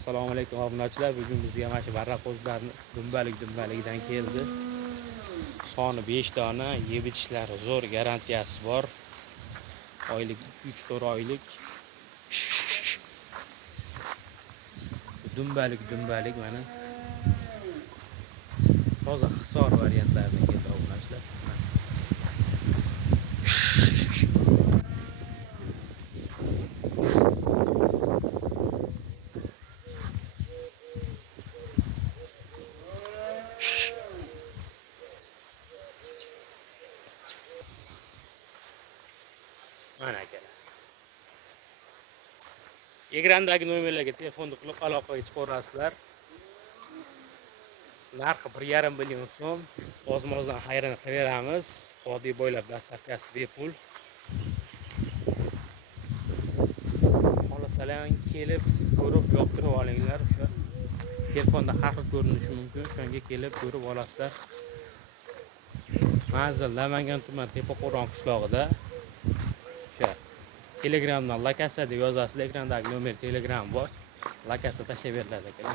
Assalomu alaykum obunachilar. Bugun bizga mana shu varaq qo'zlarni dumbaligidan keldi. Soni 5 dona, yeb ichishlari zo'r, garantiyasi bor. Oylik 3-4 oylik. Dumbalik mana. Toza Hisor variantlaridan keldi obunachilar. Mana akalar. Ekrandagi nomerlarga telefon qilib aloqaga chiqa olasizlar. Narxi 1,5 million so'm. O'zimizdan xayrini qilaveramiz. Vodiy bo'ylab dastavkasi bepul. Xohlasalar kelib ko'rib yoqtirib olinglar. O'sha telefonda har xil ko'rinishi mumkin. Shunga kelib ko'rib olasizlar. Manzil Namangan tumani Tepaqo'ron qishlog'ida. O'sha Telegramdan Lakasa deb yozasizlar. Ekrandagi nomer Telegram bor. Lakasa tashlab beriladi ekan.